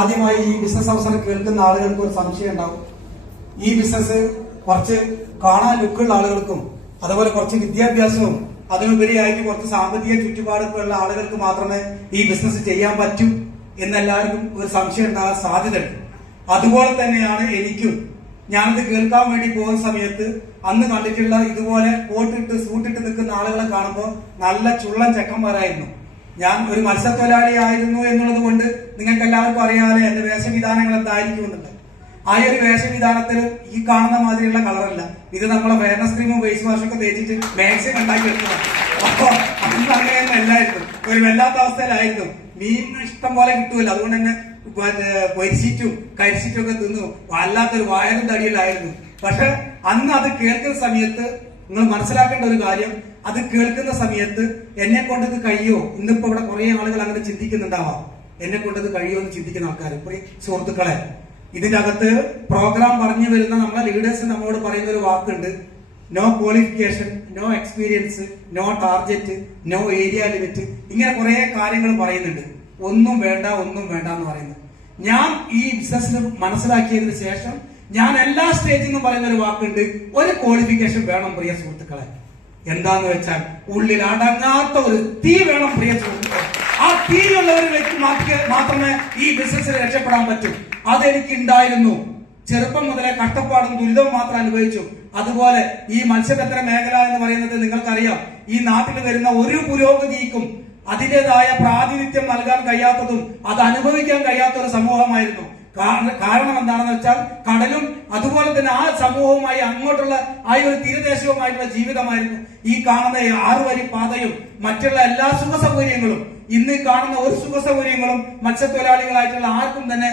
ആദ്യമായി ഈ ബിസിനസ് അവസരം കേൾക്കുന്ന ആളുകൾക്ക് ഒരു സംശയം ഉണ്ടാവും. ഈ ബിസിനസ് കുറച്ച് കാണാൻ ലുക്കുള്ള ആളുകൾക്കും അതുപോലെ കുറച്ച് വിദ്യാഭ്യാസവും അതിനുപരിയായിട്ട് കുറച്ച് സാമ്പത്തിക ചുറ്റുപാടുകളുള്ള ആളുകൾക്ക് മാത്രമേ ഈ ബിസിനസ് ചെയ്യാൻ പറ്റൂ എന്നെല്ലാവർക്കും ഒരു സംശയം ഉണ്ടാകാൻ സാധ്യതയുണ്ട്. അതുപോലെ തന്നെയാണ് എനിക്കും. ഞാനത് കേൾക്കാൻ വേണ്ടി പോകുന്ന സമയത്ത് അന്ന് കണ്ടിട്ടുള്ള ഇതുപോലെ കോട്ടിട്ട് സൂട്ടിട്ട് നിൽക്കുന്ന ആളുകളെ കാണുമ്പോൾ നല്ല ചുള്ളൻ ചെക്കന്മാരായിരുന്നു. ഞാൻ ഒരു മത്സ്യത്തൊഴിലാളി ആയിരുന്നു എന്നുള്ളത് കൊണ്ട് നിങ്ങൾക്ക് എല്ലാവർക്കും അറിയാതെ എന്റെ വേഷവിധാനങ്ങൾ എന്തായിരിക്കും എന്നുള്ളത്. ആ ഒരു വേഷവിധാനത്തിൽ ഈ കാണുന്ന മാതിരിയുള്ള കളറല്ല. ഇത് നമ്മളെ ഫെയർനെസ് ക്രീമും ഫേസ് വാഷൊക്കെ തേച്ചിട്ട് മാക്സിമം ഉണ്ടാക്കി എടുത്തതാണ്. അപ്പൊ അന്ന് അങ്ങനെയൊന്നും അല്ലായിരുന്നു, ഒരു വല്ലാത്ത അവസ്ഥയിലായിരുന്നു. മീൻ ഇഷ്ടം പോലെ കിട്ടുമല്ലോ, അതുകൊണ്ട് തന്നെ പൊരിച്ചിട്ടും കരിച്ചിട്ടും ഒക്കെ തിന്നു വല്ലാത്തൊരു വയറും തടിയിലായിരുന്നു. പക്ഷെ അന്ന് അത് കേൾക്കുന്ന സമയത്ത് നിങ്ങൾ മനസ്സിലാക്കേണ്ട ഒരു കാര്യം, അത് കേൾക്കുന്ന സമയത്ത് എന്നെ കൊണ്ടത് കഴിയോ, ഇന്നിപ്പോ ഇവിടെ കുറെ ആളുകൾ അങ്ങനെ ചിന്തിക്കുന്നുണ്ടാവാം, എന്നെ കൊണ്ടത് കഴിയോ എന്ന് ചിന്തിക്കുന്ന ആൾക്കാർ. സുഹൃത്തുക്കളെ, ഇതിന്റെ അകത്ത് പ്രോഗ്രാം പറഞ്ഞു വരുന്ന നമ്മളെ ലീഡേഴ്സ് നമ്മളോട് പറയുന്ന ഒരു വാക്കുണ്ട്: no qualification, no experience, no target, no area limit. ഇങ്ങനെ കുറെ കാര്യങ്ങൾ പറയുന്നുണ്ട്. ഒന്നും വേണ്ട എന്ന് പറയുന്നത്. ഞാൻ ഈ ബിസിനസ്സിൽ മനസ്സിലാക്കിയതിനു ശേഷം ഞാൻ എല്ലാ സ്റ്റേജിൽ നിന്നും പറയുന്ന ഒരു വാക്കുണ്ട്: ഒരു ക്വാളിഫിക്കേഷൻ വേണം പ്രിയ സുഹൃത്തുക്കളെ. എന്താന്ന് വെച്ചാൽ ഉള്ളിൽ അടങ്ങാത്ത ഒരു തീ വേണം പ്രിയ സുഹൃത്തുക്കളെ. ആ തീയുള്ള ഒരു വ്യക്തി മാത്രമേ ഈ ബിസിനസ്സിൽ രക്ഷപ്പെടാൻ പറ്റൂ. അതെനിക്ക് ഉണ്ടായിരുന്നു. ചെറുപ്പം മുതലേ കഷ്ടപ്പാടും ദുരിതവും മാത്രം അനുഭവിച്ചു. അതുപോലെ ഈ മത്സ്യബന്ധന മേഖല എന്ന് പറയുന്നത് നിങ്ങൾക്കറിയാം, ഈ നാട്ടിൽ വരുന്ന ഒരു പുരോഗതിക്കും അതിൻ്റെതായ പ്രാതിനിധ്യം നൽകാൻ കഴിയാത്തതും അത് അനുഭവിക്കാൻ കഴിയാത്ത ഒരു സമൂഹമായിരുന്നു. കാരണം എന്താണെന്ന് വെച്ചാൽ കടലും അതുപോലെ തന്നെ ആ സമൂഹവുമായി അങ്ങോട്ടുള്ള ആ ഒരു തീരദേശവുമായിട്ടുള്ള ജീവിതമായിരുന്നു. ഈ കാണുന്ന 6 വരി പാതയും മറ്റുള്ള എല്ലാ സുഖ സൗകര്യങ്ങളും, ഇന്ന് കാണുന്ന ഒരു സുഖ സൗകര്യങ്ങളും മത്സ്യത്തൊഴിലാളികളായിട്ടുള്ള ആർക്കും തന്നെ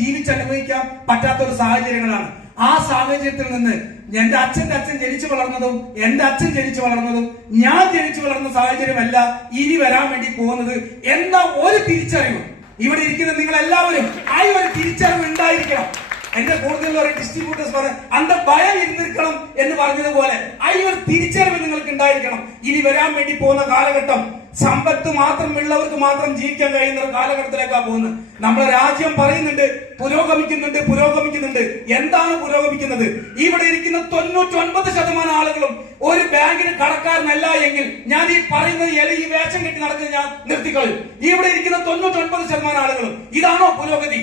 ജീവിച്ചനുഭവിക്കാൻ പറ്റാത്ത ഒരു സാഹചര്യങ്ങളാണ്. ആ സാഹചര്യത്തിൽ നിന്ന് എന്റെ അച്ഛന്റെ അച്ഛൻ ജനിച്ചു വളർന്നതും എന്റെ അച്ഛൻ ജനിച്ചു വളർന്നതും ഞാൻ ജനിച്ചു വളർന്ന സാഹചര്യമല്ല ഇനി വരാൻ വേണ്ടി പോകുന്നത് എന്ന ഒരു തിരിച്ചറിവ് ഇവിടെ ഇരിക്കുന്ന നിങ്ങൾ എല്ലാവരും ആ ഒരു തിരിച്ചറിവ് ഉണ്ടായിരിക്കണം. എന്റെ കൂടുതൽ ഡിസ്ട്രിബ്യൂട്ടേഴ്സ് പറഞ്ഞ അന്ത ഭയം ഇരുന്നിരിക്കണം എന്ന് പറഞ്ഞതുപോലെ ആ ഒരു തിരിച്ചറിവ് നിങ്ങൾക്ക് ഉണ്ടായിരിക്കണം. ഇനി വരാൻ വേണ്ടി പോകുന്ന കാലഘട്ടം സമ്പത്ത് മാത്രമുള്ളവർക്ക് മാത്രം ജീവിക്കാൻ കഴിയുന്ന ഒരു കാലഘട്ടത്തിലേക്കാണ് പോകുന്നത്. നമ്മളെ രാജ്യം പറയുന്നുണ്ട് പുരോഗമിക്കുന്നുണ്ട്. എന്താണ് പുരോഗമിക്കുന്നത്? ഇവിടെ ഇരിക്കുന്ന 99% ആളുകളും ഒരു ബാങ്കിന് കടക്കാരനല്ല എങ്കിൽ ഞാൻ ഈ പറയുന്നത് ഈ വേഷം കെട്ടി നടക്കുന്നത് ഞാൻ നിർത്തിക്കളയും. ഇവിടെ ഇരിക്കുന്ന 99% ആളുകളും ഇതാണോ പുരോഗതി?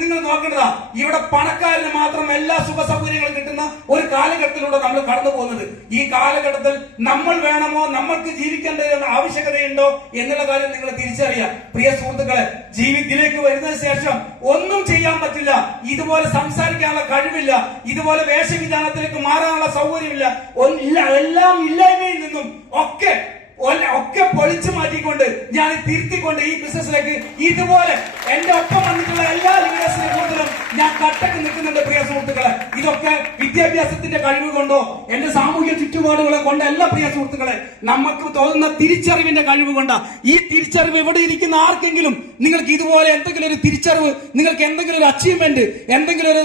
നിങ്ങൾ നോക്കേണ്ടതാ. ഇവിടെ പണക്കാരന് മാത്രം എല്ലാ സുഖ സൗകര്യങ്ങളും കിട്ടുന്ന ഒരു കാലഘട്ടത്തിലൂടെ നമ്മൾ കടന്നു പോകുന്നത്. ഈ കാലഘട്ടത്തിൽ നമ്മൾ വേണമോ, നമ്മൾക്ക് ജീവിക്കേണ്ട ആവശ്യകതയുണ്ടോ എന്നുള്ള കാര്യം നിങ്ങൾ തിരിച്ചറിയാം. പ്രിയ സുഹൃത്തുക്കളെ, ജീവിതത്തിലേക്ക് വരുന്നതിന് ശേഷം ഒന്നും ചെയ്യാൻ പറ്റില്ല, ഇതുപോലെ സംസാരിക്കാനുള്ള കഴിവില്ല, ഇതുപോലെ വേഷവിധാനത്തിലേക്ക് മാറാനുള്ള സൗകര്യമില്ല, എല്ലാം ഇല്ലായ്മയിൽ നിന്നും ഒക്കെ പൊളിച്ചു മാറ്റിക്കൊണ്ട് ഞാൻ തിരുത്തിക്കൊണ്ട് ഈ ബിസിനസ്സിലേക്ക് ഇതുപോലെ എന്റെ ഒപ്പം വന്നിട്ടുള്ള എല്ലാ ലീഡേഴ്സിനെ കൂടുതലും ഞാൻ കട്ടക്ക് നിൽക്കുന്നുണ്ട്. പ്രിയ സുഹൃത്തുക്കളെ, ഇതൊക്കെ വിദ്യാഭ്യാസത്തിന്റെ കഴിവ് കൊണ്ടോ എന്റെ സാമൂഹ്യ ചുറ്റുപാടുകളെ കൊണ്ടല്ല പ്രിയ സുഹൃത്തുക്കളെ, നമുക്ക് തോന്നുന്ന തിരിച്ചറിവിന്റെ കഴിവ് കൊണ്ടാ. ഈ തിരിച്ചറിവ് ഇവിടെ ഇരിക്കുന്ന ആർക്കെങ്കിലും നിങ്ങൾക്ക് ഇതുപോലെ എന്തെങ്കിലും ഒരു തിരിച്ചറിവ്, നിങ്ങൾക്ക് എന്തെങ്കിലും ഒരു അച്ചീവ്മെന്റ്, എന്തെങ്കിലും ഒരു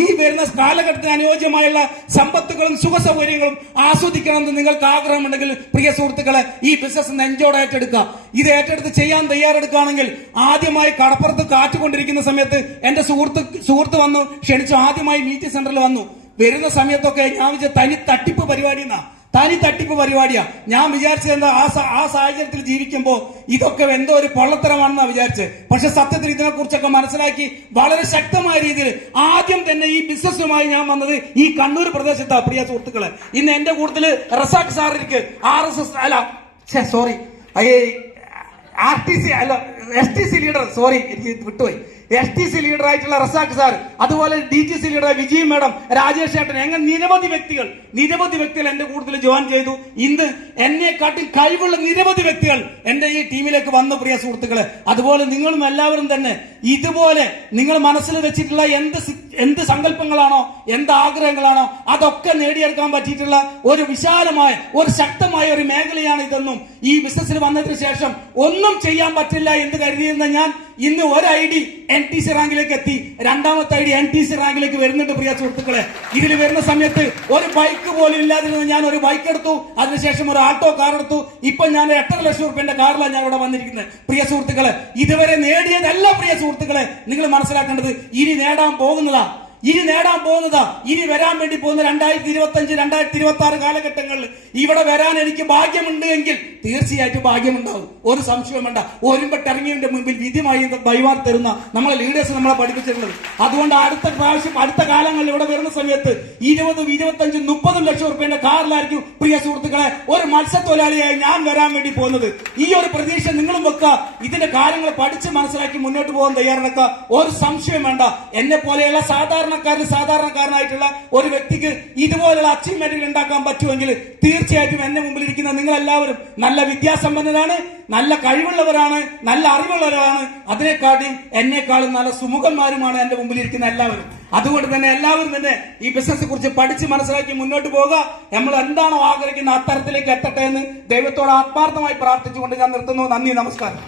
ഈ വരുന്ന കാലഘട്ടത്തിന് അനുയോജ്യമായുള്ള സമ്പത്തുകളും സുഖ സൗകര്യങ്ങളും ആസ്വദിക്കണമെന്ന് നിങ്ങൾക്ക് ആഗ്രഹമുണ്ടെങ്കിൽ പ്രിയ സുഹൃത്തുക്കളെ, ഈ ബിസിനസ് നെഞ്ചോടെ ഏറ്റെടുക്കുക. ഇത് ഏറ്റെടുത്ത് ചെയ്യാൻ തയ്യാറെടുക്കുകയാണെങ്കിൽ ആദ്യമായി കടപ്പുറത്ത് കാറ്റുകൊണ്ടിരിക്കുന്ന സമയത്ത് എന്റെ സുഹൃത്ത് വന്നു ക്ഷണിച്ചു. ആദ്യമായി മീറ്റിംഗ് സെന്ററിൽ വന്നു. വരുന്ന സമയത്തൊക്കെ ഞാൻ വിചാരിച്ച തനി തട്ടിപ്പ് പരിപാടിയാ. ഞാൻ വിചാരിച്ചത് എന്താ, ആ സാഹചര്യത്തിൽ ജീവിക്കുമ്പോ ഇതൊക്കെ എന്തോ ഒരു പൊള്ളത്തരമാണെന്നാ വിചാരിച്ചത്. പക്ഷെ സത്യത്തിൽ ഇതിനെ കുറിച്ചൊക്കെ മനസ്സിലാക്കി വളരെ ശക്തമായ രീതിയിൽ ആദ്യം തന്നെ ഈ ബിസിനസ്സുമായി ഞാൻ വന്നത് ഈ കണ്ണൂർ പ്രദേശത്താ. പ്രിയ സുഹൃത്തുക്കളെ, ഇന്ന് എന്റെ കൂട്ടത്തില് റസാഖ് സാർ ഇരിക്ക്, RSS STC ലീഡർ, എനിക്ക് വിട്ടുപോയി, STC ലീഡർ ആയിട്ടുള്ള റസാഖ് സാർ, അതുപോലെ DTC leader Vijay madam, Rajesh ഏട്ടൻ, അങ്ങനെ നിരവധി വ്യക്തികൾ എന്റെ കൂടുതൽ ജോയിൻ ചെയ്തു. ഇന്ന് എന്നെക്കാട്ടിൽ കഴിവുള്ള നിരവധി വ്യക്തികൾ എന്റെ ഈ ടീമിലേക്ക് വന്നു. പ്രിയ സുഹൃത്തുക്കളെ, അതുപോലെ നിങ്ങളും എല്ലാവരും തന്നെ ഇതുപോലെ നിങ്ങൾ മനസ്സിൽ വെച്ചിട്ടുള്ള എന്ത് സങ്കല്പങ്ങളാണോ, എന്ത് ആഗ്രഹങ്ങളാണോ അതൊക്കെ നേടിയെടുക്കാൻ പറ്റിയിട്ടുള്ള ഒരു വിശാലമായ ഒരു ശക്തമായ ഒരു മേഖലയാണ് ഇതെന്നും ഈ ബിസിനസ്സിൽ വന്നതിന് ശേഷം ഒന്നും ചെയ്യാൻ പറ്റില്ല എന്ന് കരുതിയിരുന്ന ഞാൻ ഇന്ന് ഒരു ID NTC റാങ്കിലേക്ക് എത്തി, രണ്ടാമത്തെ ID NTC റാങ്കിലേക്ക് വരുന്നുണ്ട്. പ്രിയ സുഹൃത്തുക്കളെ, ഇതിൽ വരുന്ന സമയത്ത് ഒരു ബൈക്ക് പോലും ഇല്ലാതിരുന്ന ഞാൻ ഒരു ബൈക്ക് എടുത്തു, അതിനുശേഷം ഒരു ആൾട്ടോ കാർ എടുത്തു. ഇപ്പൊ ഞാൻ 8.5 ലക്ഷം റുപ്യന്റെ കാറിലാണ് ഞാൻ ഇവിടെ വന്നിരിക്കുന്നത്. പ്രിയ സുഹൃത്തുക്കളെ, ഇതുവരെ നേടിയതല്ല പ്രിയ സുഹൃത്തുക്കളെ, നിങ്ങൾ മനസ്സിലാക്കേണ്ടത് ഇനി നേടാൻ പോകുന്നതാ. ഇനി വരാൻ വേണ്ടി പോകുന്ന 2025, 2026 കാലഘട്ടങ്ങളിൽ ഇവിടെ വരാൻ എനിക്ക് ഭാഗ്യമുണ്ട് എങ്കിൽ തീർച്ചയായിട്ടും ഭാഗ്യമുണ്ടാവും, ഒരു സംശയവും വേണ്ട. ഒരുമ്പെട്ടിറങ്ങിയതിന്റെ മുമ്പിൽ വിധിമായി വഴിമാറി തരുന്ന നമ്മളെ ലീഡേഴ്സ് നമ്മളെ പഠിപ്പിച്ചിട്ടുള്ളത്. അതുകൊണ്ട് അടുത്ത പ്രാവശ്യം, അടുത്ത കാലങ്ങളിൽ ഇവിടെ വരുന്ന സമയത്ത് 20, 25, 30 ലക്ഷം റുപ്യന്റെ കാറിലായിരിക്കും പ്രിയ സുഹൃത്തുക്കളെ ഒരു മത്സ്യത്തൊഴിലാളിയായി ഞാൻ വരാൻ വേണ്ടി പോകുന്നത്. ഈ ഒരു പ്രതീക്ഷ നിങ്ങളും വെക്കുക. ഇതിന്റെ കാര്യങ്ങൾ പഠിച്ച് മനസ്സിലാക്കി മുന്നോട്ട് പോകാൻ തയ്യാറെടുക്കുക, ഒരു സംശയം വേണ്ട. എന്നെ പോലെയുള്ള സാധാരണക്കാരനായിട്ടുള്ള ഒരു വ്യക്തിക്ക് ഇതുപോലുള്ള അച്ചീവ്മെന്റുകൾ ഉണ്ടാക്കാൻ പറ്റുമെങ്കിൽ തീർച്ചയായിട്ടും എന്നെ മുമ്പിൽ ഇരിക്കുന്ന നിങ്ങൾ എല്ലാവരും നല്ല വിദ്യാസമ്പന്നരാണ്, നല്ല കഴിവുള്ളവരാണ്, നല്ല അറിവുള്ളവരാണ്. അതിനെക്കാളും എന്നെക്കാളും നല്ല സുമുഖന്മാരുമാണ് എന്റെ മുമ്പിൽ ഇരിക്കുന്ന എല്ലാവരും. അതുകൊണ്ട് തന്നെ എല്ലാവരും തന്നെ ഈ ബിസിനസ് കുറിച്ച് പഠിച്ച് മനസ്സിലാക്കി മുന്നോട്ട് പോകുക. നമ്മൾ എന്താണോ ആഗ്രഹിക്കുന്ന അത്തരത്തിലേക്ക് എത്തട്ടെ എന്ന് ദൈവത്തോട് ആത്മാർത്ഥമായി പ്രാർത്ഥിച്ചുകൊണ്ട് ഞാൻ നിർത്തുന്നു. നന്ദി, നമസ്കാരം.